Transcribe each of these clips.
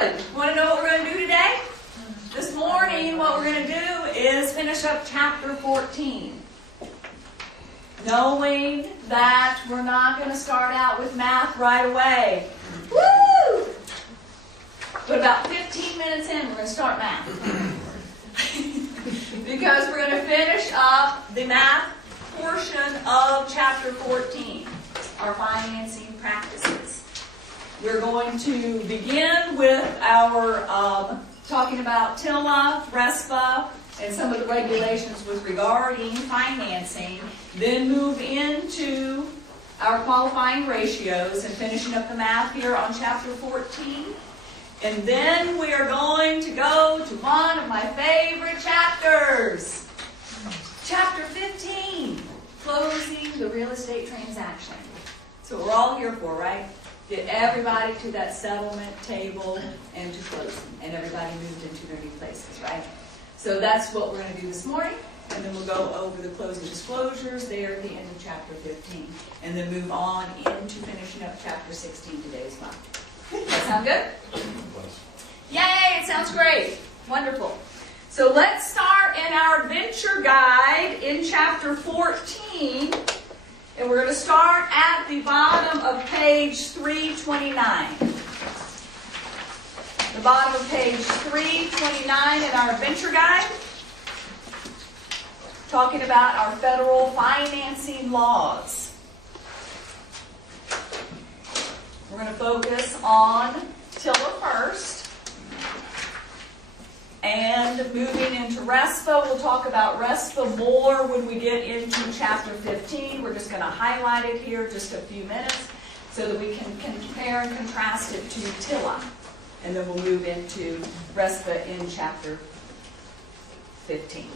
Want to know what we're going to do today? This morning, what we're going to do is finish up chapter 14. Knowing that we're not going to start out with math right away. Woo! But about 15 minutes in, we're going to start math. Because we're going to finish up the math portion of chapter 14, our financing practices. We're going to begin with our talking about TILA, RESPA, and some of the regulations with regarding financing, then move into our qualifying ratios and finishing up the math here on chapter 14. And then we are going to go to one of my favorite chapters, chapter 15, closing the real estate transaction. So we're all here for, right? Get everybody to that settlement table and to closing, and everybody moved into their new places, right? So that's what we're going to do this morning, and then we'll go over the closing disclosures there at the end of chapter 15, and then move on into finishing up chapter 16 today as well. That sound good? Yay, it sounds great. Wonderful. So let's start in our adventure guide in chapter 14. And we're going to start at the bottom of page 329. The bottom of page 329 in our adventure guide. Talking about our federal financing laws. We're going to focus on TILA first. And moving into RESPA, we'll talk about RESPA more when we get into chapter 15. We're just going to highlight it here just a few minutes so that we can compare and contrast it to TILA. And then we'll move into RESPA in chapter 15.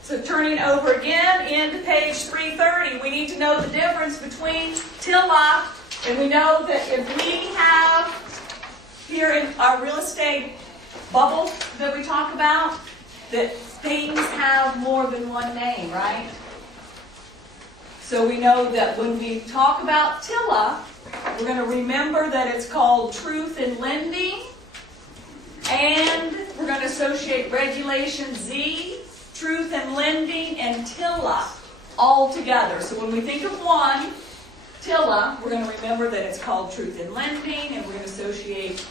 So turning over again into page 330, we need to know the difference between TILA, and we know that if we have here in our real estate bubble that we talk about, that things have more than one name, right? So we know that when we talk about TILA, we're going to remember that it's called truth in lending, and we're going to associate regulation Z, truth in lending, and TILA all together. So when we think of one, TILA, we're going to remember that it's called truth in lending, and we're going to associate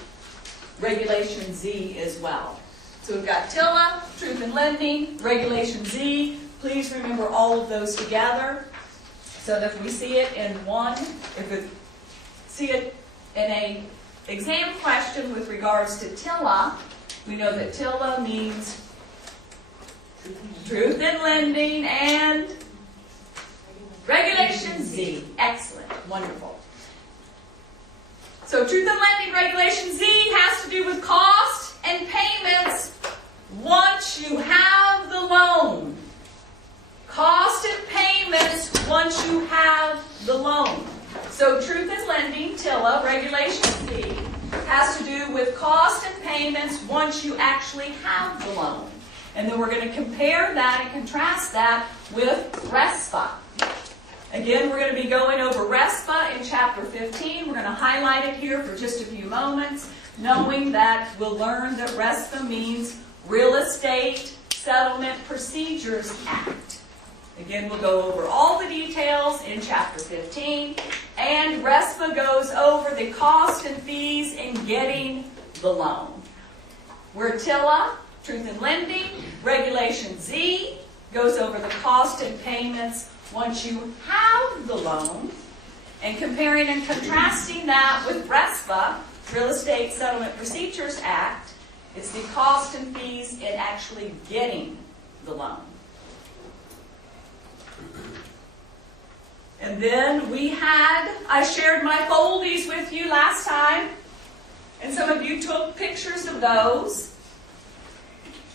regulation Z as well. So we've got TILA, truth in lending, regulation Z. Please remember all of those together so that if we see it in one, see it in an exam question with regards to TILA, we know that TILA means truth in lending and regulation Z. Excellent. Wonderful. So truth in lending regulation Z has to do with cost and payments once you have the loan. Cost and payments once you have the loan. So truth in lending, TILA, regulation Z, has to do with cost and payments once you actually have the loan. And then we're going to compare that and contrast that with RESPA. Again, we're going to be going over RESPA in chapter 15. We're going to highlight it here for just a few moments, knowing that we'll learn that RESPA means Real Estate Settlement Procedures Act. Again, we'll go over all the details in chapter 15, and RESPA goes over the cost and fees in getting the loan. Where TILA, truth in lending, regulation Z, goes over the cost and payments once you have the loan, and comparing and contrasting that with RESPA, Real Estate Settlement Procedures Act, it's the cost and fees in actually getting the loan. And then I shared my foldies with you last time, and some of you took pictures of those.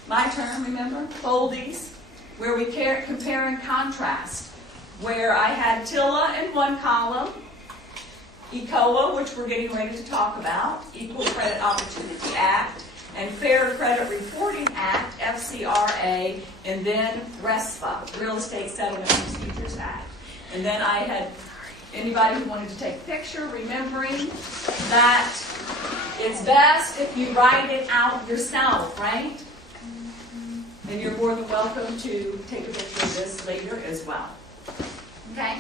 My term, remember? Foldies, where we compare and contrast. Where I had TILA in one column, ECOA, which we're getting ready to talk about, Equal Credit Opportunity Act, and Fair Credit Reporting Act, FCRA, and then RESPA, Real Estate Settlement Procedures Act. And then I had anybody who wanted to take a picture, remembering that It's best if you write it out yourself, right? And you're more than welcome to take a picture of this later as well. Okay?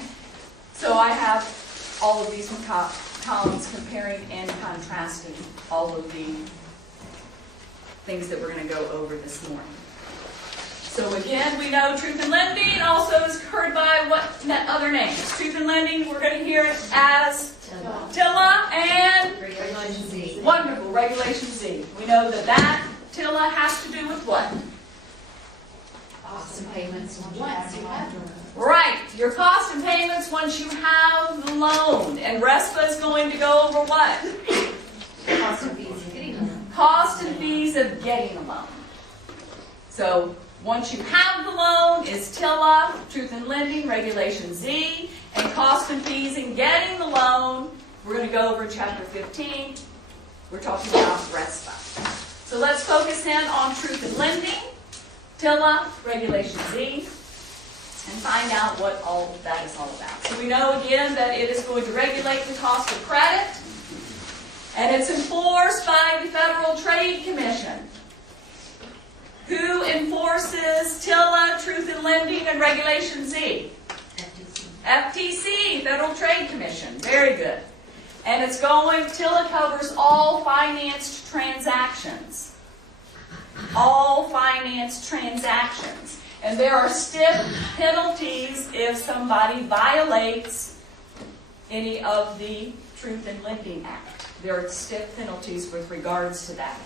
So I have all of these columns comparing and contrasting all of the things that we're going to go over this morning. So again, we know truth in lending also is heard by what other names? Truth in lending, we're going to hear it as TILA and Regulation Z. wonderful, Regulation Z. We know that TILA has to do with what? Costs and payments once you have them. Right, your cost and payments once you have the loan. And RESPA is going to go over what? Costs and fees of getting them. Cost and fees of getting a loan. So once you have the loan is TILA, Truth in Lending, Regulation Z, and cost and fees in getting the loan. We're going to go over Chapter 15. We're talking about RESPA. So let's focus in on Truth in Lending, TILA, Regulation Z, and find out what all of that is all about. So we know again that it is going to regulate the cost of credit, and it's enforced by the Federal Trade Commission. Who enforces TILA, Truth in Lending, and Regulation Z? FTC, Federal Trade Commission. Very good. And it's TILA covers all financed transactions. All financed transactions. And there are stiff penalties if somebody violates any of the Truth in Lending Act. There are stiff penalties with regards to that.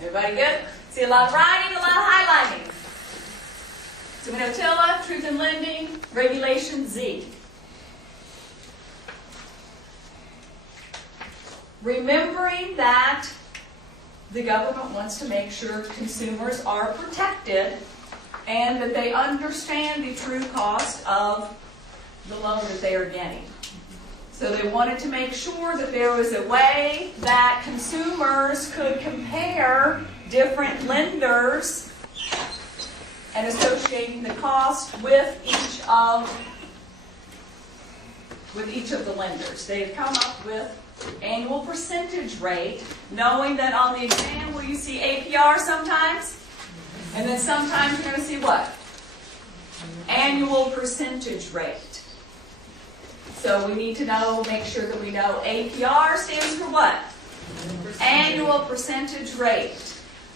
Everybody good? See a lot of writing, a lot of highlighting. So we know TILA, Truth in Lending, Regulation Z. Remembering that the government wants to make sure consumers are protected and that they understand the true cost of the loan that they are getting. So they wanted to make sure that there was a way that consumers could compare different lenders and associating the cost with each of the lenders. They have come up with annual percentage rate, knowing that on the exam will you see APR sometimes? And then sometimes you're going to see what? Annual percentage rate. So we need to make sure that we know APR stands for what? Annual percentage rate.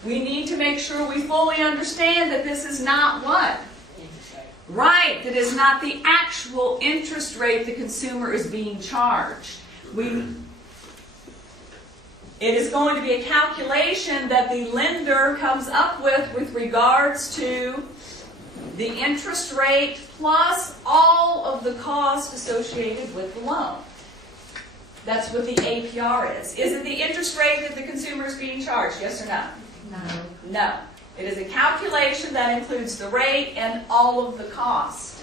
We need to make sure we fully understand that this is not what? Right, that is not the actual interest rate the consumer is being charged. It is going to be a calculation that the lender comes up with regards to the interest rate plus all of the cost associated with the loan. That's what the APR is. Is it the interest rate that the consumer is being charged? Yes or no? No. No. It is a calculation that includes the rate and all of the cost.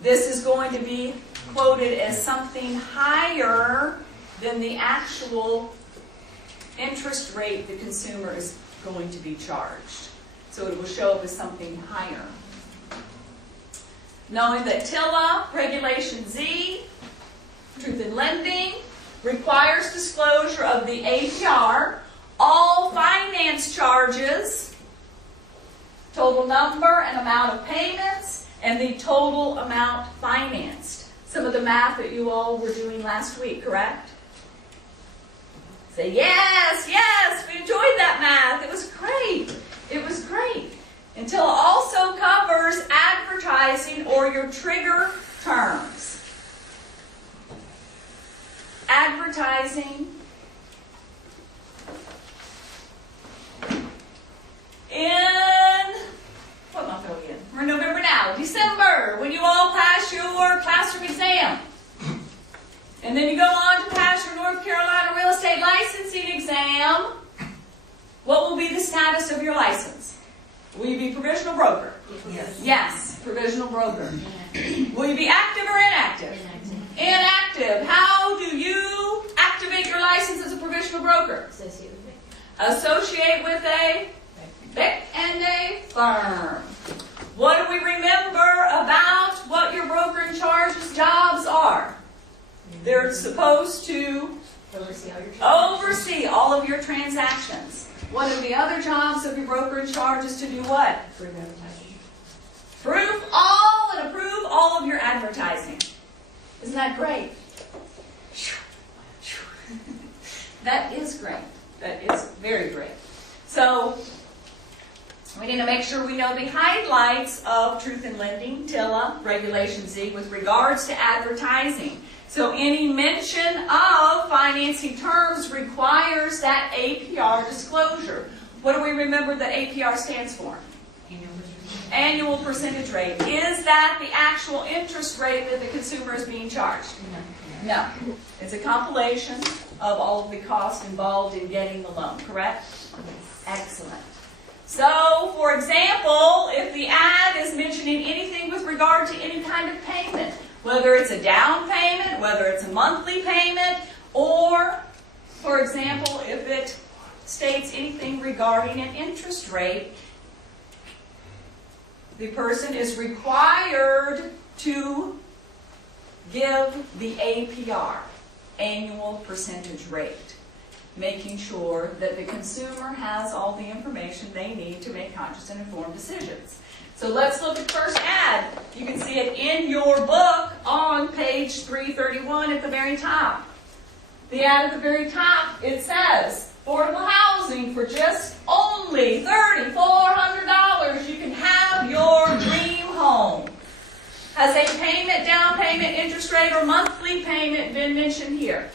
This is going to be quoted as something higher than the actual interest rate the consumer is going to be charged. So it will show up as something higher. Knowing that TILA, Regulation Z, Truth in Lending, requires disclosure of the APR, all finance charges, total number and amount of payments, and the total amount financed. Some of the math that you all were doing last week, correct? Say, yes, yes, we enjoyed that math. It was great. It was great. Until it also covers advertising or your trigger terms. Advertising in, what month are we in? We're in November now. December, when you all pass your classroom exam. And then you go on to pass your North Carolina real estate licensing exam. What will be the status of your license? Will you be provisional broker? Yes. Yes, provisional broker. Will you be active or inactive? Inactive. Inactive. How do you activate your license as a provisional broker? Associate with it. Associate with a BIC and a firm. What do we remember about what your broker in charge's jobs are? They're supposed to oversee all of your transactions. One of the other jobs of your broker in charge is to do what? Approve all of your advertising. Isn't that great? That is great. That is very great. So, we need to make sure we know the highlights of Truth in Lending, TILA, Regulation Z, with regards to advertising. So any mention of financing terms requires that APR disclosure. What do we remember that APR stands for? Annual percentage rate. Is that the actual interest rate that the consumer is being charged? No. It's a compilation of all of the costs involved in getting the loan, correct? Excellent. So, for example, if the ad is mentioning anything with regard to any kind of payment, whether it's a down payment, whether it's a monthly payment, or, for example, if it states anything regarding an interest rate, the person is required to give the APR, annual percentage rate, making sure that the consumer has all the information they need to make conscious and informed decisions. So let's look at the first ad. You can see it in your book on page 331 at the very top. The ad at the very top, it says, affordable housing for just only $3,400. You can have your dream home. Has a payment, down payment, interest rate, or monthly payment been mentioned here?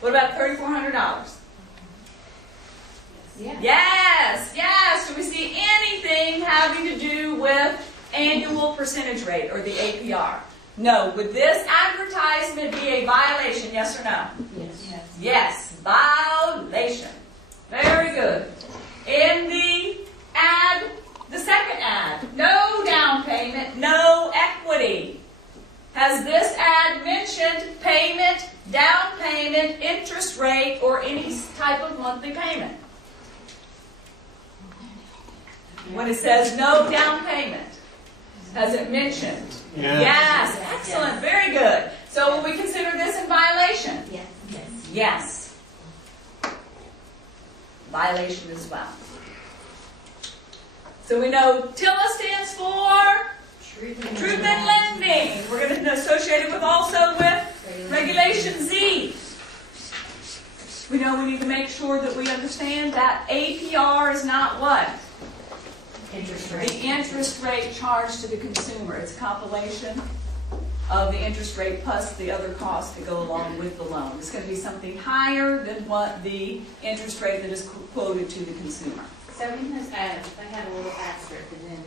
What about $3,400? Yeah. Yes. Do we see anything having to do with annual percentage rate or the APR? No. Would this advertisement be a violation, yes or no? Yes. Violation. Very good. In the ad, the second ad, no down payment, no equity. Has this ad mentioned payment, down payment, interest rate, or any type of monthly payment? When it says no down payment, has it mentioned? Yes. Excellent. Very good. So will we consider this in violation? Yes. Violation as well. So we know TILA stands for Truth in Lending. We're going to associate it with also with Regulation Z. We know we need to make sure that we understand that APR is not what? Interest rate. The interest rate charged to the consumer. It's a compilation of the interest rate plus the other costs that go along with the loan. It's going to be something higher than what the interest rate that is quoted to the consumer. So in those ads, they had a little asterisk, and then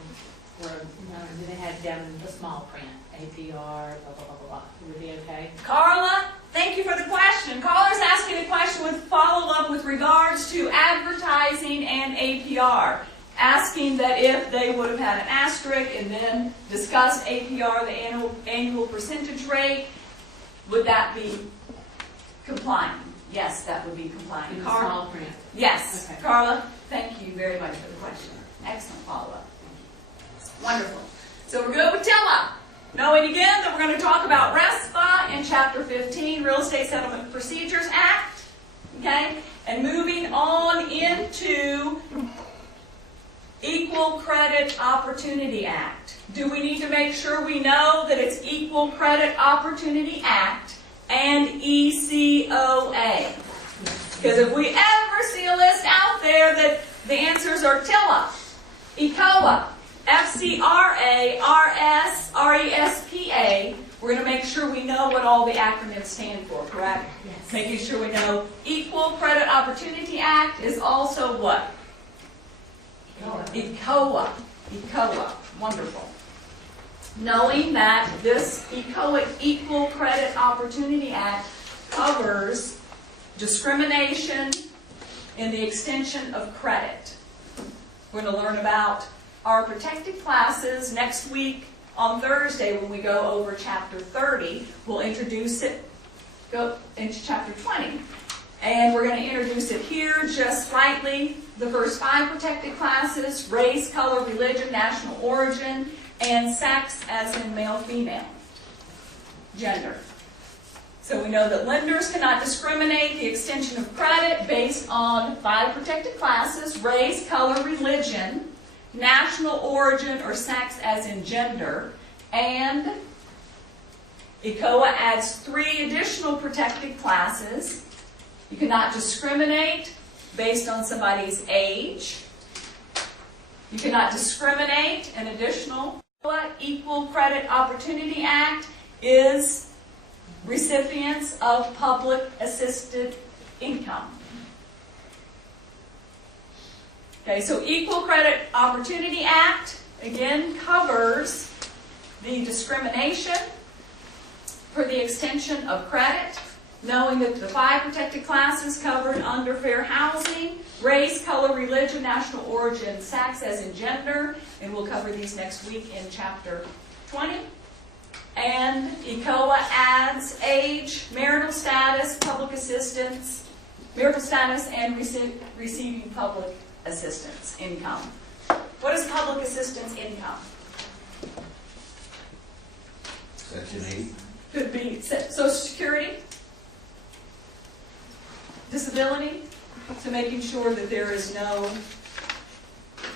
then they had down in the small print, APR, blah, blah, blah, blah. Would it be okay? Carla, thank you for the question. Caller's asking a question with follow-up with regards to advertising and APR. Asking that if they would have had an asterisk and then discussed APR, the annual percentage rate, would that be complying? Yes, that would be complying. In the small print. Yes. Okay. Carla, thank you very much for the question. Excellent follow-up. Wonderful. So we're good with TILA. Knowing again that we're going to talk about RESPA in Chapter 15, Real Estate Settlement Procedures Act. Okay? And moving on into Equal Credit Opportunity Act. Do we need to make sure we know that it's Equal Credit Opportunity Act and ECOA? Because if we ever see a list out there that the answers are TILA, ECOA, FCRA, RS, RESPA, we're going to make sure we know what all the acronyms stand for, correct? Yes. Making sure we know Equal Credit Opportunity Act is also what? ECOA. ECOA. Wonderful. Knowing that this ECOA, Equal Credit Opportunity Act, covers discrimination in the extension of credit. We're going to learn about our protected classes next week on Thursday when we go over Chapter 30. We'll introduce it, go into Chapter 20. And we're going to introduce it here just slightly. The first 5 protected classes: race, color, religion, national origin, and sex, as in male, female, gender. So we know that lenders cannot discriminate the extension of credit based on 5 protected classes: race, color, religion, national origin, or sex, as in gender. And ECOA adds 3 additional protected classes. You cannot discriminate based on somebody's age. You cannot discriminate. An additional Equal Credit Opportunity Act is recipients of public assisted income. Okay, so Equal Credit Opportunity Act, again, covers the discrimination for the extension of credit, knowing that the 5 protected classes covered under fair housing: race, color, religion, national origin, sex, as in gender, and we'll cover these next week in Chapter 20. And ECOA adds age, marital status, public assistance, marital status, and receiving public assistance income. What is public assistance income? Section 8. Could be Social Security, disability, so making sure that there is no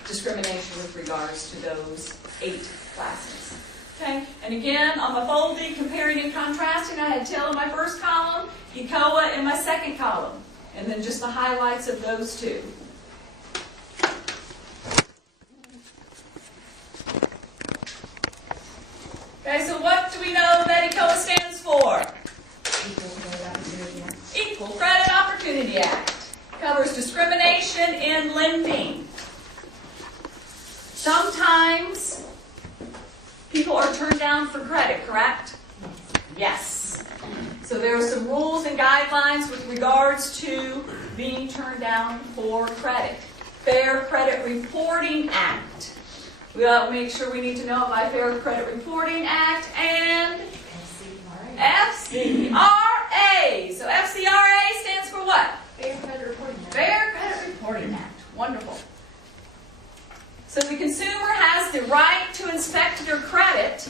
discrimination with regards to those 8 classes. Okay, and again, on my folding, comparing and contrasting, I had TIL in my first column, ECOA in my second column, and then just the highlights of those 2. Okay, so what do we know that ECOA stands for? Equal Credit Opportunity Act. Covers discrimination in lending. Sometimes people are turned down for credit, correct? Yes. So there are some rules and guidelines with regards to being turned down for credit. Fair Credit Reporting Act. We ought to make sure we need to know about Fair Credit Reporting Act and FCRA. So FCRA stands for what? Fair Credit Reporting Act. Fair Credit Reporting Act. Wonderful. So the consumer has the right to inspect their credit.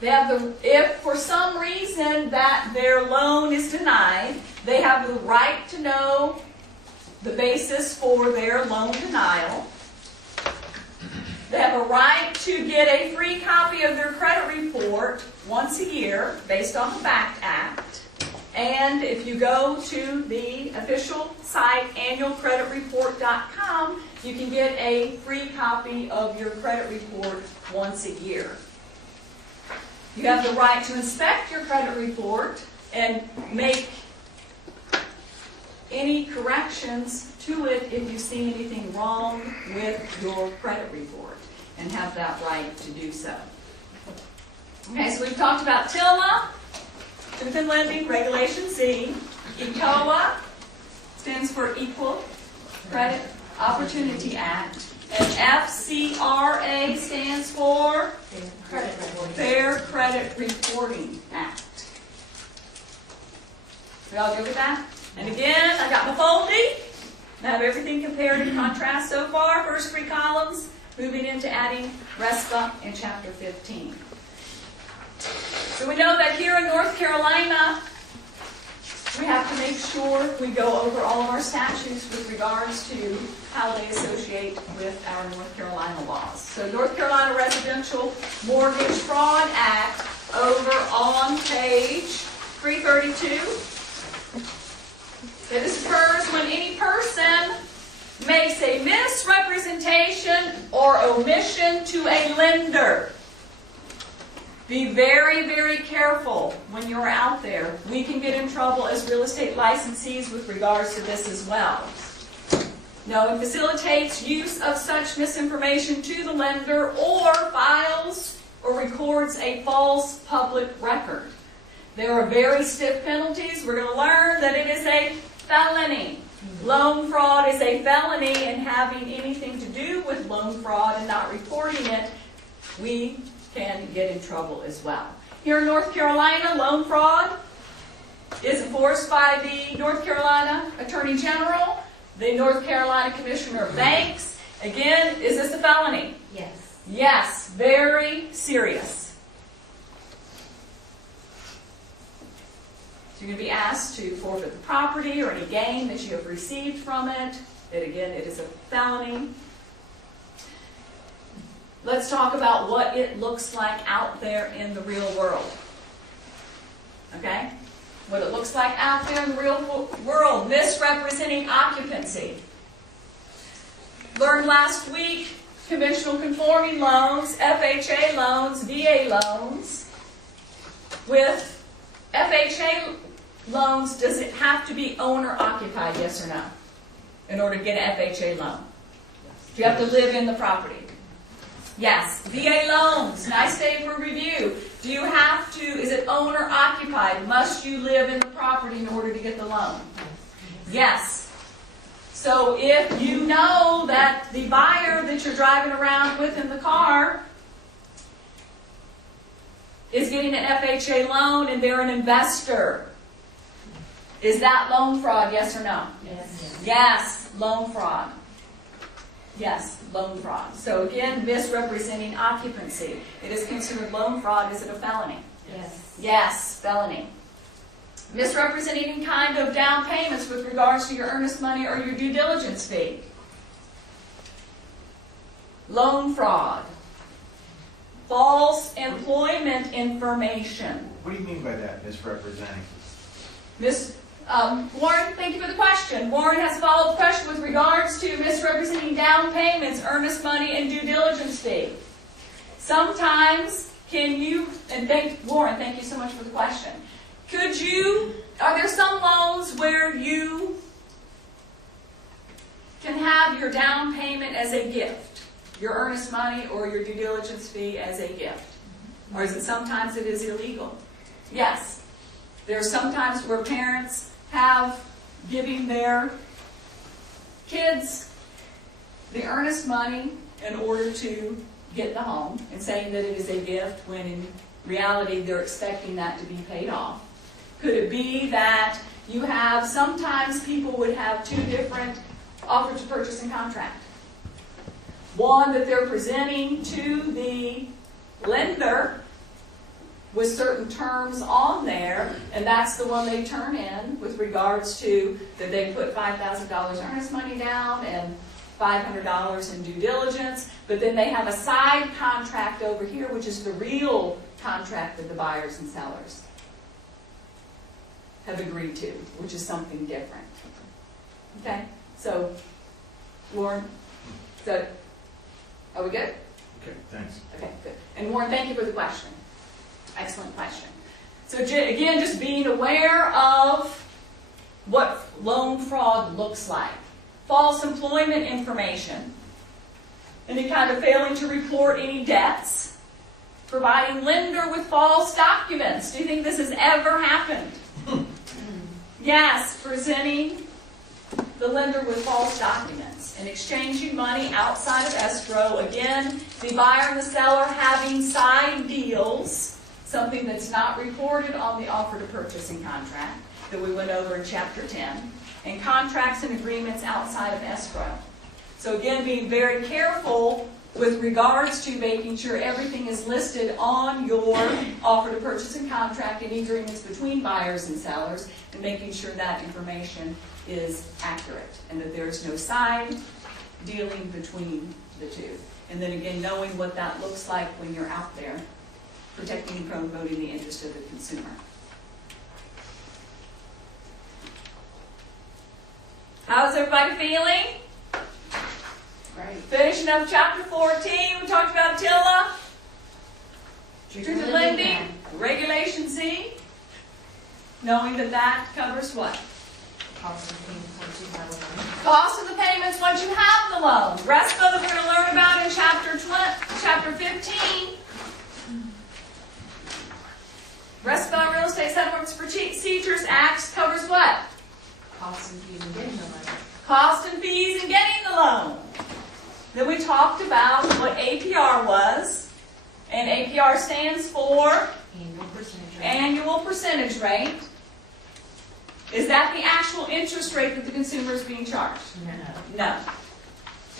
They have if for some reason that their loan is denied, they have the right to know the basis for their loan denial. They have a right to get a free copy of their credit report once a year based on the FACT Act. And if you go to the official site, annualcreditreport.com, you can get a free copy of your credit report once a year. You have the right to inspect your credit report and make any corrections to it if you see anything wrong with your credit report, and have that right to do so. Okay, so we've talked about TILMA, Truth in Lending, Regulation Z. ECOA stands for Equal Credit Opportunity Act. And FCRA stands for Fair Credit Reporting Act. We all good with that? And again, I got my folding. I have everything compared and contrast so far. First 3 columns, moving into adding RESPA in Chapter 15. So we know that here in North Carolina, we have to make sure we go over all of our statutes with regards to how they associate with our North Carolina laws. So North Carolina Residential Mortgage Fraud Act over on page 332. Okay, this occurs when any person makes a misrepresentation or omission to a lender. Be very, very careful when you're out there. We can get in trouble as real estate licensees with regards to this as well. No, it facilitates use of such misinformation to the lender or files or records a false public record. There are very stiff penalties. We're going to learn that it is a felony. Loan fraud is a felony, and having anything to do with loan fraud and not reporting it, we can get in trouble as well. Here in North Carolina, loan fraud is enforced by the North Carolina Attorney General, the North Carolina Commissioner of Banks. Again, is this a felony? Yes. Yes, very serious. So you're going to be asked to forfeit the property or any gain that you have received from it. And again, it is a felony. Let's talk about what it looks like out there in the real world. Okay? What it looks like out there in the real world. Misrepresenting occupancy. Learned last week, conventional conforming loans, FHA loans, VA loans. With FHA loans, does it have to be owner occupied, yes or no? In order to get an FHA loan? Do you have to live in the property? Yes. VA loans, nice day for review. Do you have to, is it owner occupied? Must you live in the property in order to get the loan? Yes. So if you know that the buyer that you're driving around with in the car is getting an FHA loan and they're an investor, is that loan fraud, yes or no? Yes. Yes, loan fraud. Yes, loan fraud. So again, misrepresenting occupancy. It is considered loan fraud. Is it a felony? Yes. Yes, felony. Misrepresenting any kind of down payments with regards to your earnest money or your due diligence fee. Loan fraud. False employment information. What do you mean by that, misrepresenting? Warren, thank you for the question. Warren has a follow-up question with regards to misrepresenting down payments, earnest money, and due diligence fee. Sometimes, Warren, thank you so much for the question. Are there some loans where you can have your down payment as a gift, your earnest money or your due diligence fee as a gift? Or is it sometimes it is illegal? Yes. There are some times where parents have giving their kids the earnest money in order to get the home and saying that it is a gift when in reality they're expecting that to be paid off. Could it be that you have, sometimes people would have two different offers to purchase and contract. One that they're presenting to the lender with certain terms on there, and that's the one they turn in with regards to that they put $5,000 earnest money down and $500 in due diligence, but then they have a side contract over here, which is the real contract that the buyers and sellers have agreed to, which is something different. Okay, so Warren, are we good? Okay, thanks. Okay, good. And Warren, thank you for the question. Excellent question. So again, just being aware of what loan fraud looks like. False employment information. Any kind of failing to report any debts. Providing lender with false documents. Do you think this has ever happened? Yes, presenting the lender with false documents and exchanging money outside of escrow. Again, the buyer and the seller having side deals. Something that's not reported on the offer to purchasing contract that we went over in Chapter 10, and contracts and agreements outside of escrow. So again, being very careful with regards to making sure everything is listed on your offer to purchase and contract, any agreements between buyers and sellers, and making sure that information is accurate and that there's no side dealing between the two. And then again, knowing what that looks like when you're out there protecting and promoting the interest of the consumer. How's everybody feeling? Right. Finishing up chapter 14, we talked about TILA, truth in lending, Regulation C, knowing that that covers what? Cost of payments once you have a loan. Cost of the payments once you have the loan. RESPA that we're going to learn about in chapter 15. RESPA, Real Estate Settlements Procedures Act, covers what? Cost and fees and getting the loan. Cost and fees in getting the loan. Then we talked about what APR was, and APR stands for Annual percentage rate. annual percentage rate. Is that the actual interest rate that the consumer is being charged? No. No.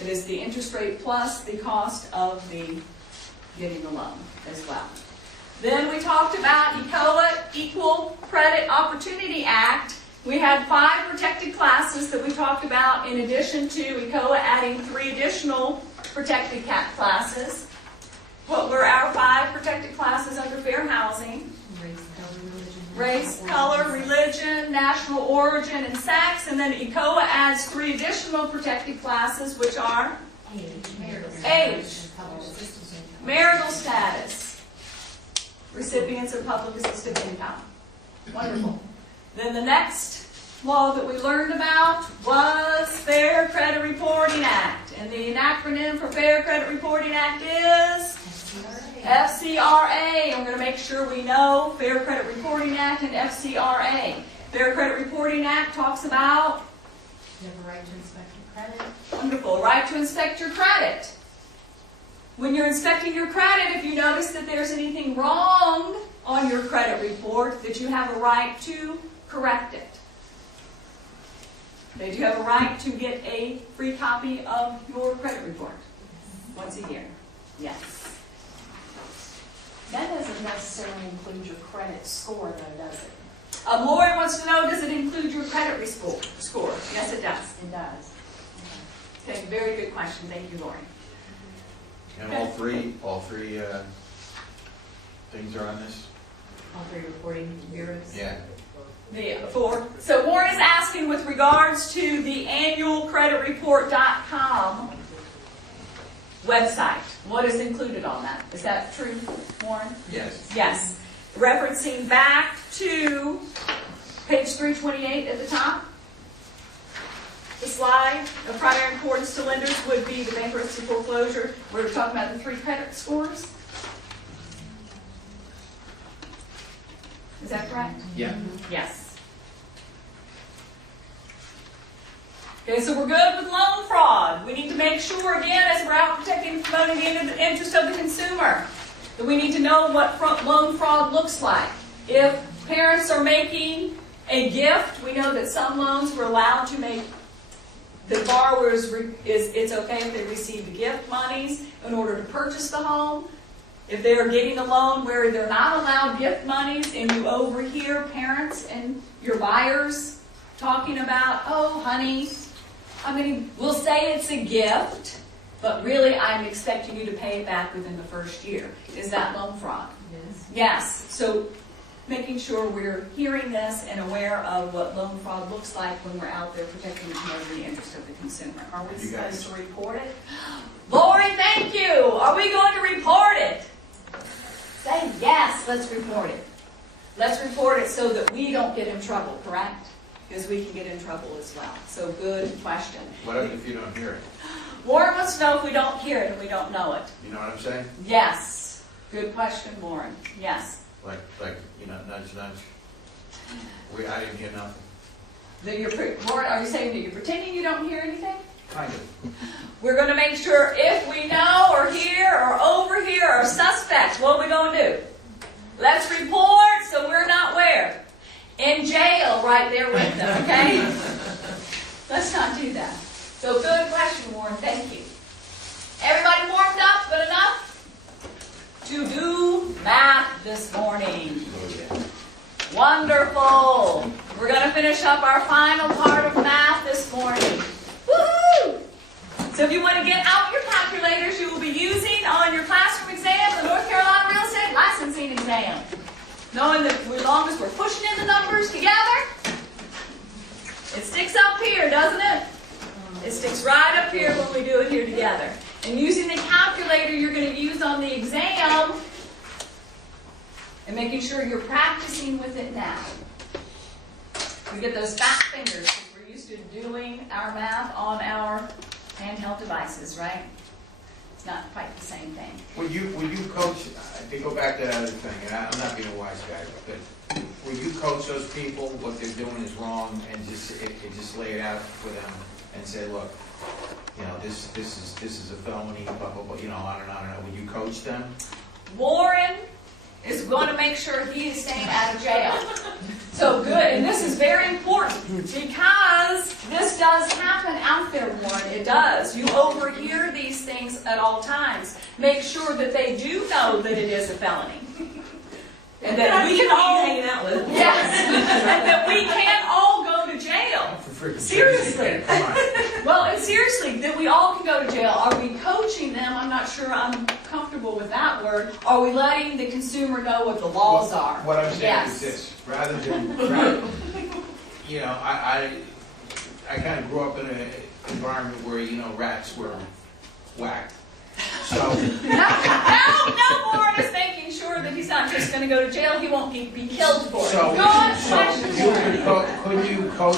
It is the interest rate plus the cost of the getting the loan as well. Then we talked about ECOA, Equal Credit Opportunity Act. We had 5 protected classes that we talked about in addition to ECOA adding 3 additional protected classes. What were our 5 protected classes under fair housing? Race, color, religion, national origin, and sex. And then ECOA adds 3 additional protected classes, which are age, marital status, recipients of public assisted income. Wonderful. Then the next law that we learned about was Fair Credit Reporting Act. And the acronym for Fair Credit Reporting Act is FCRA. I'm going to make sure we know Fair Credit Reporting Act and FCRA. Fair Credit Reporting Act talks about You have a right to inspect your credit. wonderful, right to inspect your credit. When you're inspecting your credit, if you notice that there's anything wrong on your credit report, that you have a right to correct it. That you have a right to get a free copy of your credit report once a year. Yes. That doesn't necessarily include your credit score though, does it? Lori wants to know, does it include your credit score? Yes, it does. It does. Okay, very good question. Thank you, Lori. And all three things are on this? All 3 reporting bureaus? Yeah. So Warren is asking with regards to the annualcreditreport.com website. What is included on that? Is that true, Warren? Yes. Yes. Referencing back to page 328 at the top. The slide of primary importance to lenders would be the bankruptcy foreclosure. We were talking about the 3 credit scores. Is that correct? Yeah. Yes. Okay, so we're good with loan fraud. We need to make sure, again, as we're out protecting and promoting the interest of the consumer, that we need to know what loan fraud looks like. If parents are making a gift, we know that some loans we're allowed to make the borrowers, it's okay if they receive the gift monies in order to purchase the home. If they're getting a loan where they're not allowed gift monies and you overhear parents and your buyers talking about, oh, honey, we'll say it's a gift, but really I'm expecting you to pay it back within the first year. Is that loan fraud? Yes. Yes. So making sure we're hearing this and aware of what loan fraud looks like when we're out there protecting and promoting the interest of the consumer. Are we supposed to report it? Lori, thank you. Are we going to report it? Say yes, let's report it. Let's report it so that we don't get in trouble, correct? Because we can get in trouble as well. So good question. What if you don't hear it? Warren wants to know if we don't hear it and we don't know it. You know what I'm saying? Yes. Good question, Warren. Yes. Like nudge, nudge. I didn't hear nothing. Warren, are you saying that you're pretending you don't hear anything? Kind of. We're going to make sure if we know or hear or overhear or suspect, what are we going to do? Let's report so we're not where? In jail right there with them, okay? Let's not do that. So good question, Warren. Thank you. Everybody warmed up good enough to do math this morning? Oh, yeah. Wonderful. We're going to finish up our final part of math this morning. Woohoo! So if you want to get out your calculators you will be using on your classroom exam, the North Carolina Real Estate Licensing Exam. Knowing that as long as we're pushing in the numbers together, it sticks up here, doesn't it? It sticks right up here when we do it here together. And using the calculator you're going to use on the exam, and making sure you're practicing with it now. We get those fat fingers because we're used to doing our math on our handheld devices, right? It's not quite the same thing. Would you coach, to go back to that other thing, and I'm not being a wise guy, but would you coach those people, what they're doing is wrong, and just lay it out for them and say, look, this is a felony, blah, blah, blah, on and on and on. Would you coach them? Warren is going to make sure he is staying out of jail. So good, and this is very important because this does happen out there, Warren. It does. You overhear these things at all times. Make sure that they do know that it is a felony. And that we can all hanging out with. yes, and that we can't all go to jail. Seriously. Come on. Well, and seriously, that we all can go to jail. Are we coaching them? I'm not sure I'm comfortable with that word. Are we letting the consumer know what the laws are? What I'm saying Yes. is this, rather than, you know, I kind of grew up in an environment where, you know, rats were whacked. So, No, Warren is making sure that he's not just going to go to jail. He won't be killed for it. so, Good so question, you Warren. could you coach,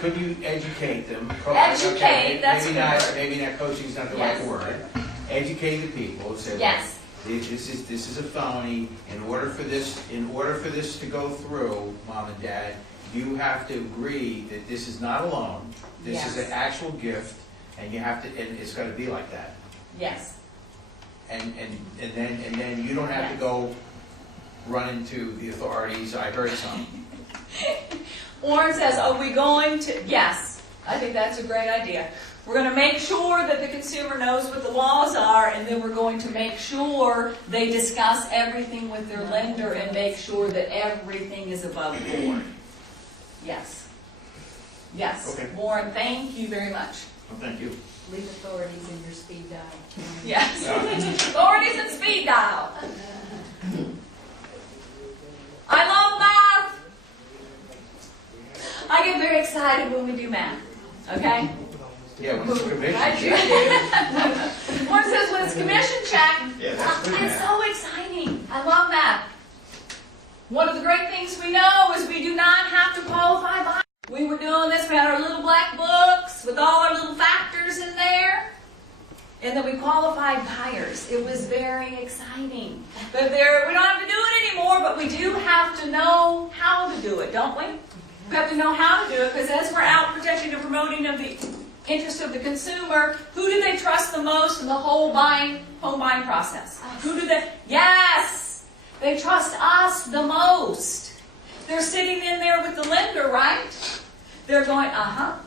could you educate them? Educate, Okay, that's maybe a good not, word. maybe not coaching's not the Yes. right word. Educate the people, say, Yes. look, this is a felony. In order for this to go through, Mom and Dad, you have to agree that this is not a loan. This is Yes. an actual gift, and you have to, and it's got to be like that. Yes. And then you don't have to go run into the authorities. I heard some. Warren says, are we going to, yes, I think that's a great idea. We're going to make sure that the consumer knows what the laws are, and then we're going to make sure they discuss everything with their lender and make sure that everything is above board. Yes. Yes. Okay. Warren, thank you very much. Well, thank you. Leave authorities in your speed dial. Yes. Authorities and speed dial. I love math. I get very excited when we do math. Okay? Yeah, when it's a commission I do. check. Warren says when it's commission check, Yeah, that's good it's math. so exciting. I love that. One of the great things we know is we do not have to qualify buyers. We were doing this, we had our little black books with all our little factors in there. And then we qualified buyers. It was very exciting. But we don't have to do it anymore, but we do have to know how to do it, don't we? We have to know how to do it, because as we're out protecting and promoting of the interest of the consumer, who do they trust the most in the whole home buying process? Who do they? Yes! They trust us the most. They're sitting in there with the lender, right? They're going, yep,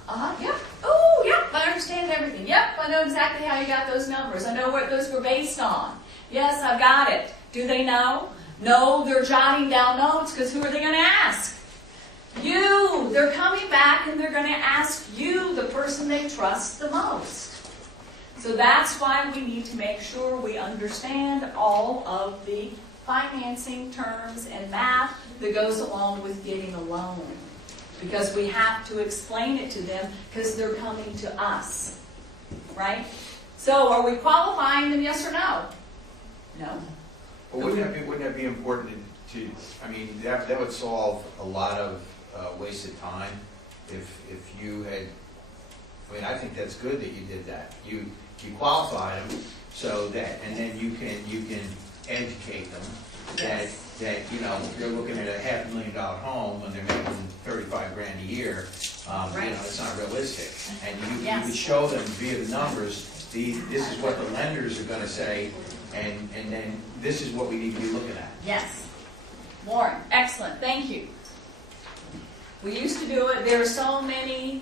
oh, yep, I understand everything. Yep, I know exactly how you got those numbers. I know what those were based on. Yes, I've got it. Do they know? No, they're jotting down notes, because who are they going to ask? You. They're coming back and they're going to ask you, the person they trust the most. So that's why we need to make sure we understand all of the financing terms and math that goes along with getting a loan. Because we have to explain it to them, because they're coming to us. Right? So are we qualifying them, yes or no? No. Well, wouldn't that be important to, I mean, that would solve a lot of wasted time if you had, I mean, I think that's good that you did that. You qualify them so that, and then you can educate them that you know, if you're looking at a $500,000 home and they're making $35,000 a year, Right. you know, it's not realistic. And you Yes. could show them via the numbers, this is what the lenders are going to say, and then this is what we need to be looking at. Yes. Warren, excellent. Thank you. We used to do it. There are so many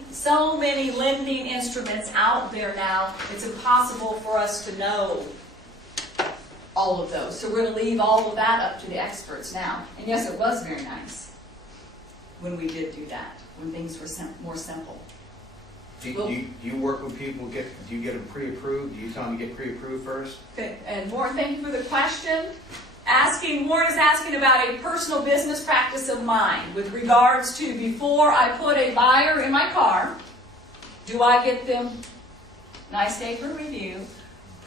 lending instruments out there now, it's impossible for us to know all of those. So we're going to leave all of that up to the experts now. And yes, it was very nice when we did do that, when things were more simple. Do you work with people, do you get them pre-approved? Do you tell them to get pre-approved first? And Warren, thank you for the question. Warren is asking about a personal business practice of mine with regards to before I put a buyer in my car, do I get them, nice day for review,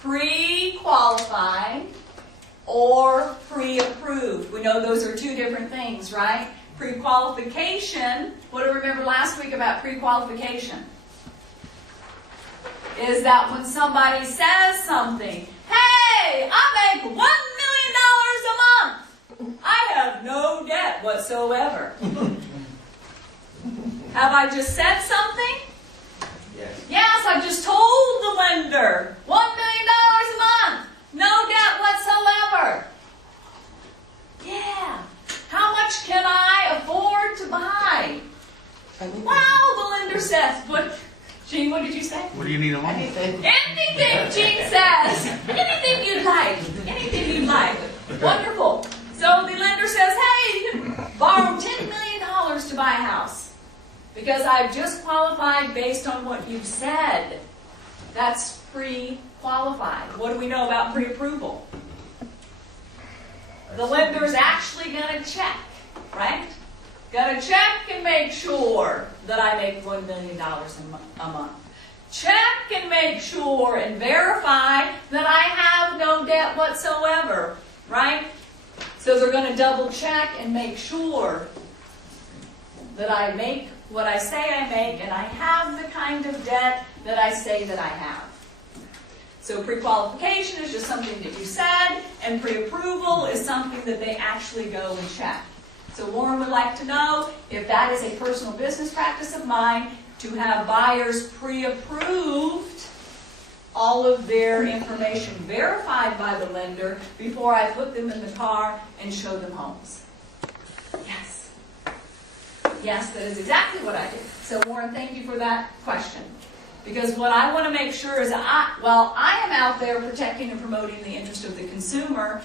pre-qualified or pre-approved? We know those are two different things, right? Pre-qualification, what do we remember last week about pre-qualification? Is that when somebody says something, hey, I make $1 million a month. I have no debt whatsoever. Have I just said something? Yes. Yes, I just told the lender, $1 million a month, no debt whatsoever. say? What do you need a loan? Anything. Anything Gene says. Anything you'd like. Anything you'd like. Wonderful. So the lender says, hey, you can borrow $10 million to buy a house because I've just qualified based on what you've said. That's pre-qualified. What do we know about pre-approval? The lender's actually going to check, right? Going to check and make sure that I make $1 million a month. Check and make sure and verify that I have no debt whatsoever, right? So they're going to double check and make sure that I make what I say I make and I have the kind of debt that I say that I have. So pre-qualification is just something that you said, and pre-approval is something that they actually go and check. So Warren would like to know if that is a personal business practice of mine to have buyers pre-approved, all of their information verified by the lender before I put them in the car and show them homes. Yes. Yes, that is exactly what I do. So Warren, thank you for that question. Because what I want to make sure is I am out there protecting and promoting the interest of the consumer,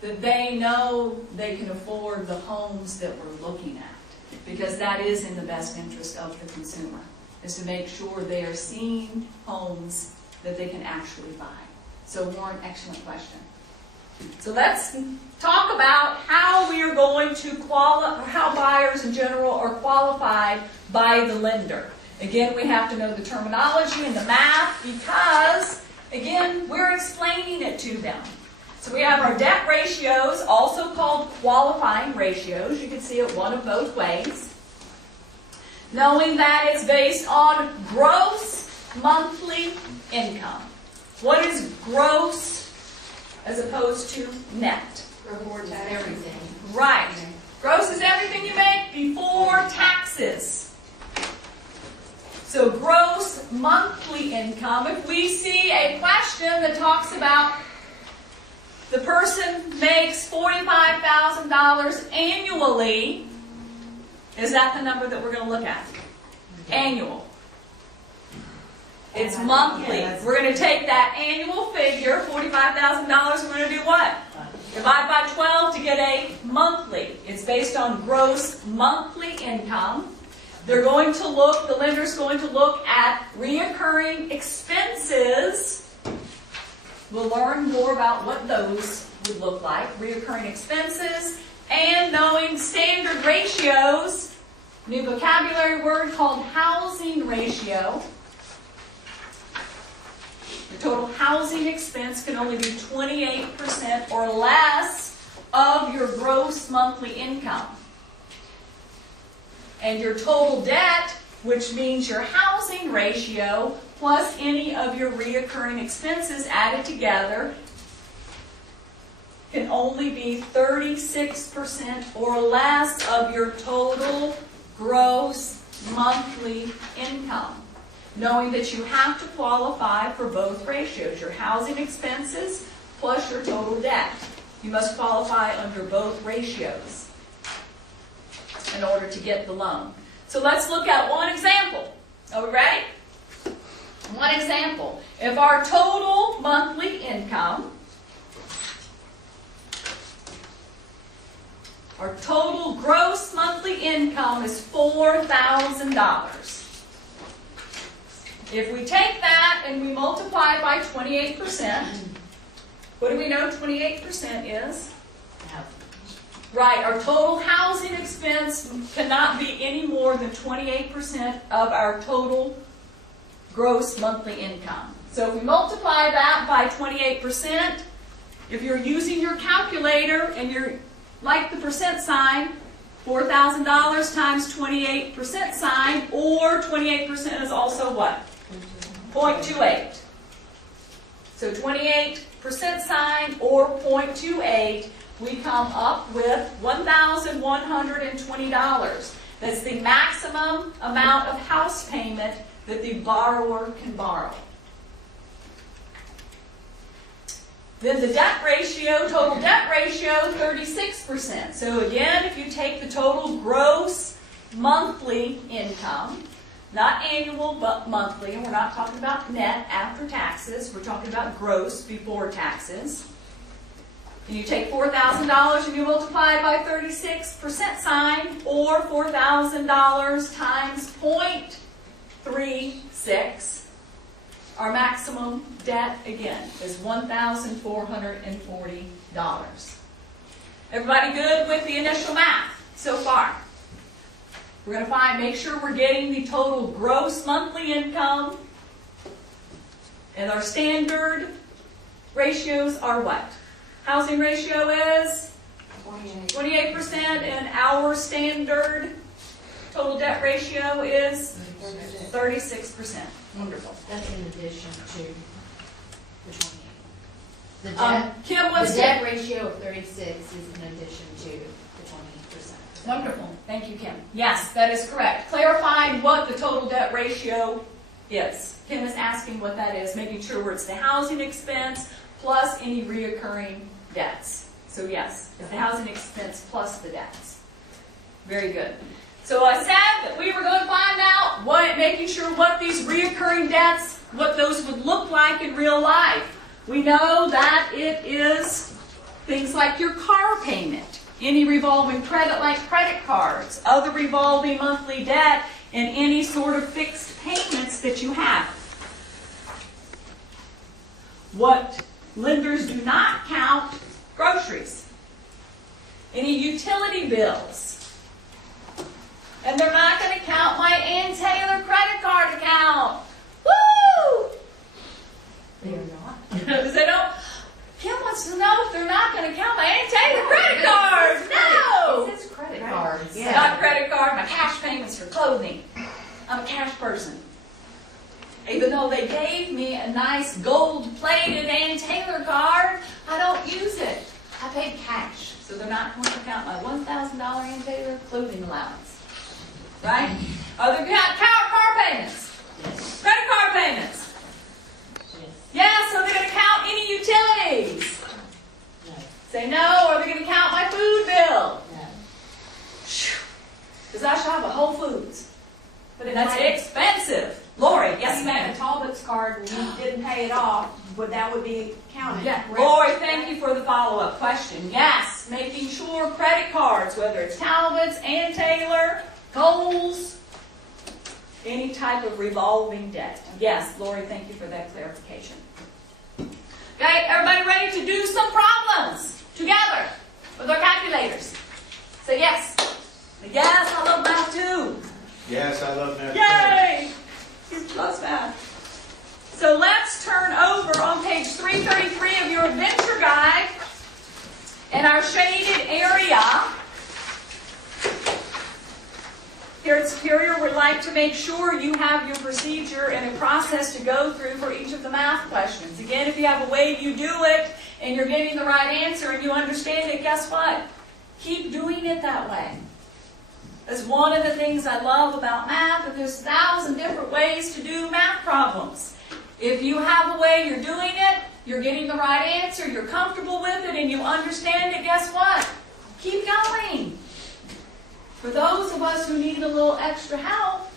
that they know they can afford the homes that we're looking at. Because that is in the best interest of the consumer, is to make sure they are seeing homes that they can actually buy. So Warren, excellent question. So let's talk about how we are going to how buyers in general are qualified by the lender. Again, we have to know the terminology and the math because, again, we're explaining it to them. So we have our debt ratios, also called qualifying ratios. You can see it one of both ways. Knowing that it's based on gross monthly income. What is gross as opposed to net? Before It's tax. everything. Right. Gross is everything you make before taxes. So gross monthly income, if we see a question that talks about the person makes $45,000 annually, is that the number that we're going to look at? Annual. It's monthly. We're going to take that annual figure, $45,000, we're going to do what? Divide by 12 to get a monthly. It's based on gross monthly income. They're going to look, the lender's going to look at reoccurring expenses. We'll learn more about what those would look like, reoccurring expenses, and knowing standard ratios, new vocabulary word called housing ratio. The total housing expense can only be 28% or less of your gross monthly income. And your total debt, which means your housing ratio plus any of your reoccurring expenses added together, can only be 36% or less of your total gross monthly income. Knowing that you have to qualify for both ratios, your housing expenses plus your total debt. You must qualify under both ratios in order to get the loan. So let's look at one example. Are we ready? One example. If our total monthly income, our total gross monthly income is $4,000. If we take that and we multiply it by 28%, what do we know 28% is? Right, our total housing expense cannot be any more than 28% of our total gross monthly income. So if we multiply that by 28%, if you're using your calculator and you're like the percent sign, $4,000 times 28% sign, or 28% is also what? 0.28. So 28% sign or 0.28, we come up with $1,120. That's the maximum amount of house payment that the borrower can borrow. Then the debt ratio, total debt ratio, 36%. So again, if you take the total gross monthly income not annual, but monthly, and we're not talking about net after taxes, we're talking about gross before taxes. And you take $4,000 and you multiply it by 36% sign, or $4,000 times 0.36. Our maximum debt, again, is $1,440. Everybody good with the initial math so far? We're going to make sure we're getting the total gross monthly income. And our standard ratios are what? Housing ratio is 28%, and our standard total debt ratio is 36%. Wonderful. That's in addition to the 28. The Kim, the what's debt ratio of 36 is in addition to the 28%. Wonderful. Thank you, Kim. Yes, that is correct. Clarifying what the total debt ratio is. Kim is asking what that is, making sure where it's the housing expense plus any reoccurring debts. So yes, it's the housing expense plus the debts. Very good. So I said that we were going to find out making sure what these reoccurring debts, what those would look like in real life. We know that it is things like your car payment, any revolving credit like credit cards, other revolving monthly debt, and any sort of fixed payments that you have. What lenders do not count, groceries, any utility bills. And they're not going to count my Ann Taylor credit card account. Woo! They are not. Because they don't. Kim wants to know if they're not going to count my Ann Taylor credit card. No! It says credit cards. Not credit card, my cash payments for clothing. I'm a cash person. Even though they gave me a nice gold-plated Ann Taylor card, I don't use it. I paid cash. So they're not going to count my $1,000 Ann Taylor clothing allowance. Right? Other car payments. Yes. Credit card payments. Yes. Yeah, so they're going to count any utilities. No. Say no, or they're going to count my food bill. No. Because I shop at Whole Foods. But that's expensive. Lori, yes If you had ma'am. a Talbot's card and you didn't pay it off, that would be counted. Yeah. correct? Lori, thank you for the follow-up question. Yes, making sure credit cards, whether it's Talbot's, Ann Taylor, Kohl's, any type of revolving debt. Yes, Lori, thank you for that clarification. Okay, everybody ready to do some problems together with our calculators? Say yes. Yes, I love math too. Yes, I love that. Yay! He loves math. So let's turn over on page 333 of your adventure guide in our shaded area. Here at Superior, we'd like to make sure you have your procedure and a process to go through for each of the math questions. Again, if you have a way you do it and you're getting the right answer and you understand it, guess what? Keep doing it that way. That's one of the things I love about math, and there's 1,000 different ways to do math problems. If you have a way you're doing it, you're getting the right answer, you're comfortable with it, and you understand it, guess what? Keep going. For those of us who need a little extra help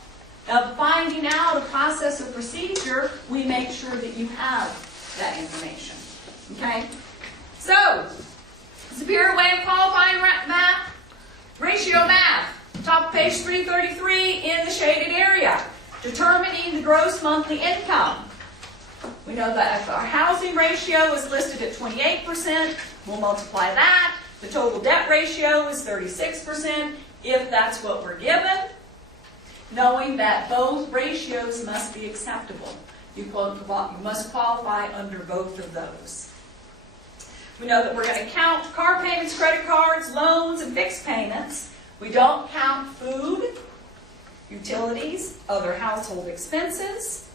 of finding out a process or procedure, we make sure that you have that information. Okay? So, superior way of qualifying math, ratio math. Top of page 333 in the shaded area. Determining the gross monthly income. We know that if our housing ratio is listed at 28%, we'll multiply that. The total debt ratio is 36%, if that's what we're given. Knowing that both ratios must be acceptable. You must qualify under both of those. We know that we're going to count car payments, credit cards, loans, and fixed payments. We don't count food, utilities, other household expenses.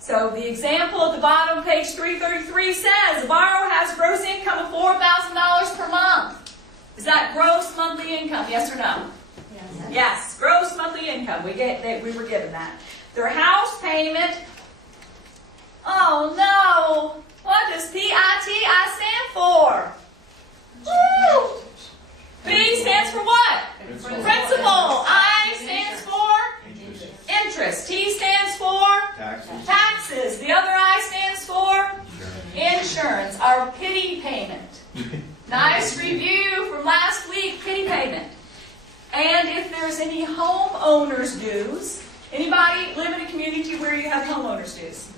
So the example at the bottom of page 333 says, the borrower has gross income of $4,000 per month. Is that gross monthly income, yes or no? Yes. Yes, gross monthly income. We were given that. Their house payment, oh no, what does PITI stand for? Woo! P stands for what? Principal. Principal. I stands Taxes. Taxes. The other I stands for insurance. Our pity payment. Nice review from last week, pity payment. And if there's any homeowners dues, anybody live in a community where you have homeowners dues?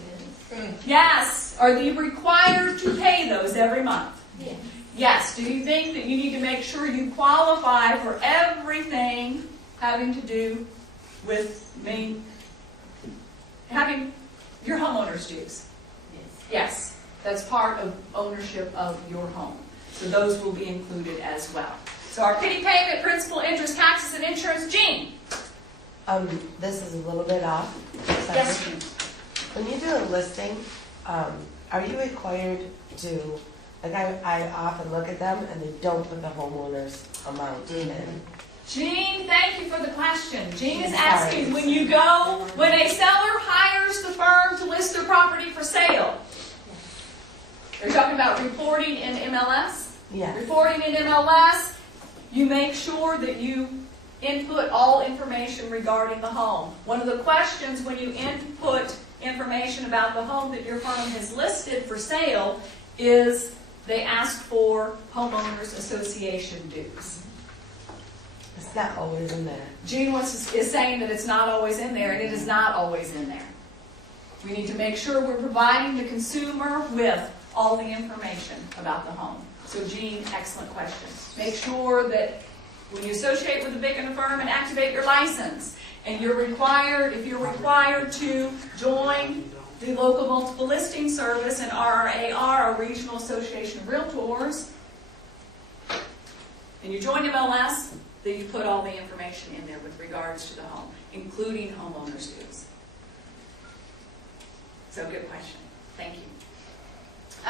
Yes. Are you required to pay those every month? Yes. Yes. Do you think that you need to make sure you qualify for everything having to do with having your homeowner's dues? Yes. Yes. That's part of ownership of your home. So those will be included as well. So our pity payment, principal, interest, taxes, and insurance. Jean? This is a little bit off. Yes, Jean. When you do a listing, are you required to, like I often look at them and they don't put the homeowner's amount in. Jean, thank you for the question. Jean is Sorry. asking, when a seller hires the firm to list their property for sale, they're talking about reporting in MLS? Yes. Reporting in MLS, you make sure that you input all information regarding the home. One of the questions when you input information about the home that your firm has listed for sale is they ask for homeowners association dues. It's not always in there. Jean is saying that it's not always in there, and it is not always in there. We need to make sure we're providing the consumer with all the information about the home. So Jean, excellent question. Make sure that when you associate with a big firm and activate your license, and if you're required to join the local multiple listing service and RRAR, our Regional Association of Realtors, and you join MLS, then you put all the information in there with regards to the home, including homeowners dues. So good question. Thank you.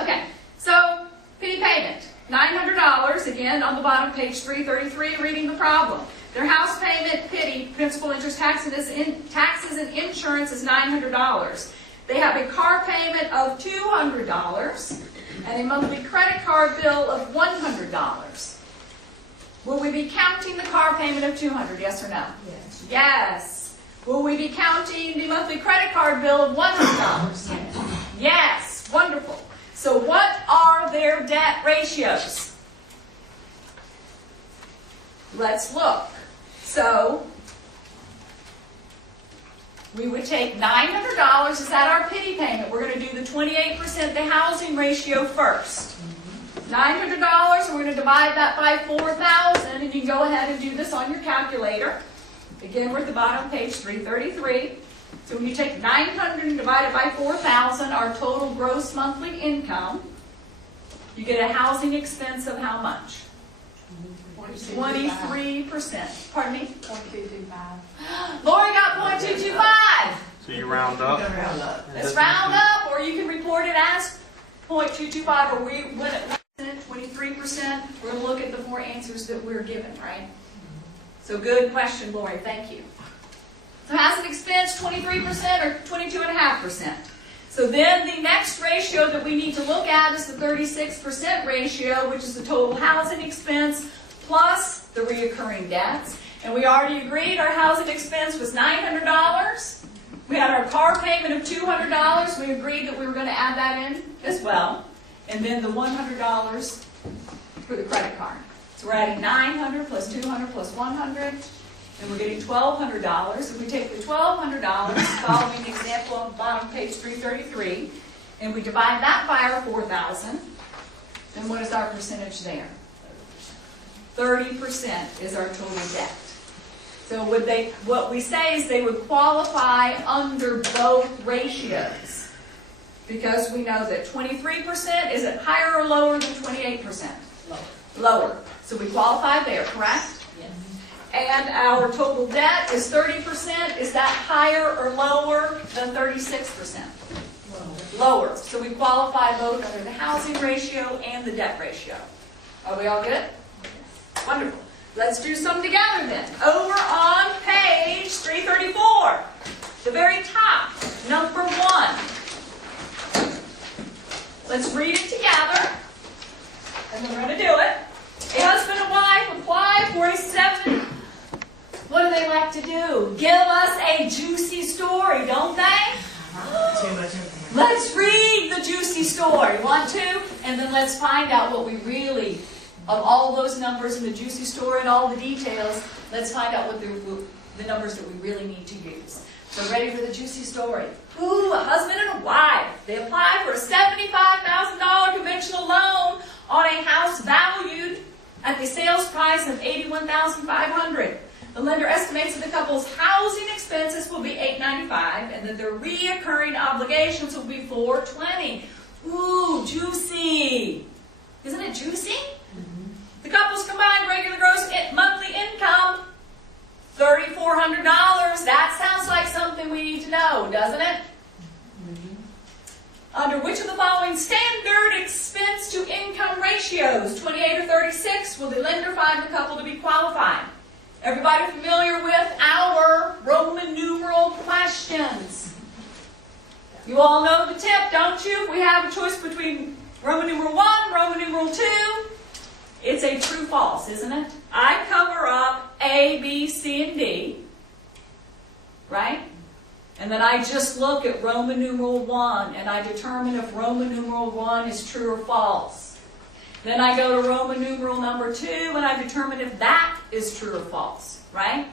Okay, so pity payment, $900, again on the bottom, page 333, reading the problem. Their house payment, pity, principal, interest, taxes, and insurance is $900. They have a car payment of $200 and a monthly credit card bill of $100. Will we be counting the car payment of $200, yes or no? Yes. Yes. Will we be counting the monthly credit card bill of $100? Yes. Wonderful. So what are their debt ratios? Let's look. So we would take $900, is that our pity payment? We're going to do the 28%, the housing ratio first. $900, we're going to divide that by 4,000, and you can go ahead and do this on your calculator. Again, we're at the bottom, page 333. So when you take 900 and divide it by 4,000, our total gross monthly income, you get a housing expense of how much? 23%. Pardon me? 0.225. Lori got 0.225. So you round up. Let's round up, or you can report it as 0.225, or we went at 23%. We're going to look at the four answers that we're given, right? So good question, Lori. Thank you. So housing expense, 23% or 22.5%. So then the next ratio that we need to look at is the 36% ratio, which is the total housing expense plus the reoccurring debts. And we already agreed our housing expense was $900. We had our car payment of $200. We agreed that we were going to add that in as well. And then the $100 for the credit card. So we're adding $900 plus $200 plus $100. And we're getting $1,200. If we take the $1,200, following the example on the bottom, page 333, and we divide that by our 4,000, then what is our percentage there? 30% is our total debt. So what we say is they would qualify under both ratios, because we know that 23%, is it higher or lower than 28%? Lower. Lower. So we qualify there, correct? Yes. And our total debt is 30%. Is that higher or lower than 36%? Lower. So we qualify both under the housing ratio and the debt ratio. Are we all good? Wonderful. Let's do some together then. Over on page 334, the very top, number 1. Let's read it together, and then we're going to do it. A husband and wife apply 47. What do they like to do? Give us a juicy story, don't they? story. Want to? And then let's find out what we really, of all those numbers in the juicy story and all the details, let's find out what the numbers that we really need to use. So ready for the juicy story. Ooh, a husband and a wife. They applied for a $75,000 conventional loan on a house valued at the sales price of $81,500. The lender estimates that the couple's housing expenses will be $895 and that their reoccurring obligations will be $420. Ooh, juicy. Isn't it juicy? Mm-hmm. The couple's combined regular gross monthly income, $3,400. That sounds like something we need to know, doesn't it? Mm-hmm. Under which of the following standard expense to income ratios, 28 or 36, will the lender find the couple to be qualified? Everybody familiar with our Roman numeral questions? You all know the tip, don't you? If we have a choice between Roman numeral 1 and Roman numeral 2, it's a true-false, isn't it? I cover up A, B, C, and D, right? And then I just look at Roman numeral 1, and I determine if Roman numeral 1 is true or false. Then I go to Roman numeral number 2, and I determine if that is true or false, right?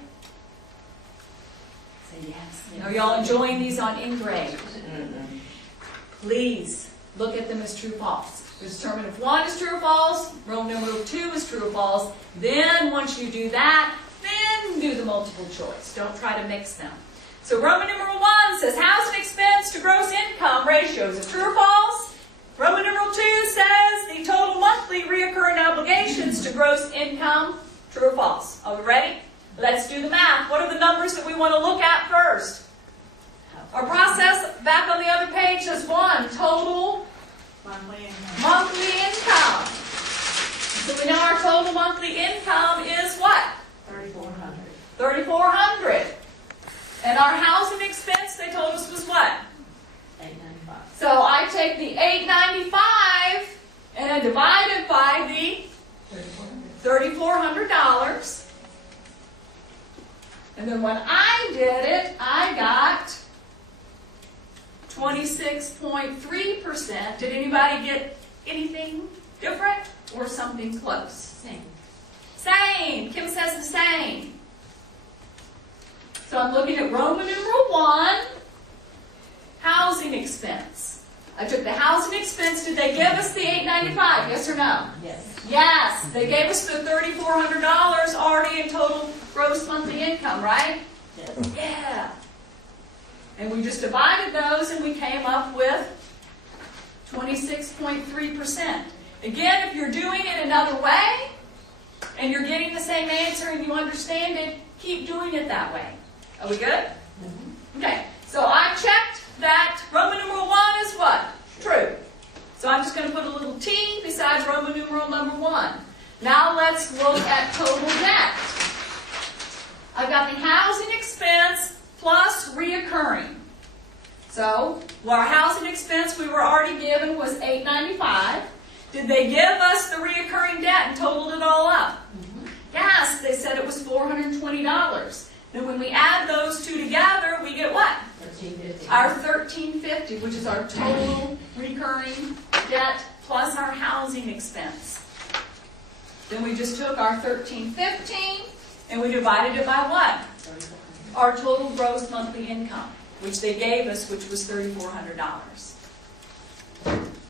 Say yes. Are y'all enjoying these on in-grade? Mm-hmm. Please look at them as true or false. Determine if 1 is true or false, Roman numeral 2 is true or false. Then once you do that, then do the multiple choice. Don't try to mix them. So Roman numeral 1 says housing expense to gross income ratio. Is it true or false? Roman numeral 2 says the total monthly reoccurring obligations to gross income. True or false? Are we ready? Let's do the math. What are the numbers that we want to look at first? Our process back on the other page says 1, total monthly income. So we know our total monthly income is what? $3,400. And our housing expense, they told us, was what? $895. So I take the $895 and I divide it by the $3,400. And then when I did it, I got 26.3%. Did anybody get anything different or something close? Same. Same. Kim says the same. So I'm looking at Roman numeral 1, housing expense. I took the housing expense. Did they give us the $895? Yes or no? Yes. Yes. They gave us the $3,400 already in total gross monthly income, right? Yes. Yeah. And we just divided those and we came up with 26.3%. Again, if you're doing it another way and you're getting the same answer and you understand it, keep doing it that way. Are we good? Mm-hmm. Okay. So I checked that Roman numeral 1 is what? True. So I'm just going to put a little T beside Roman numeral number 1. Now let's look at total debt. I've got the housing expense plus reoccurring. So, our housing expense we were already given was $895. Did they give us the reoccurring debt and totaled it all up? Mm-hmm. Yes, they said it was $420. Then when we add those two together, we get what? $1,350. Our $1,350, which is our total recurring debt plus our housing expense. Then we just took our $1,350 and we divided it by what? Our total gross monthly income, which they gave us, which was $3,400.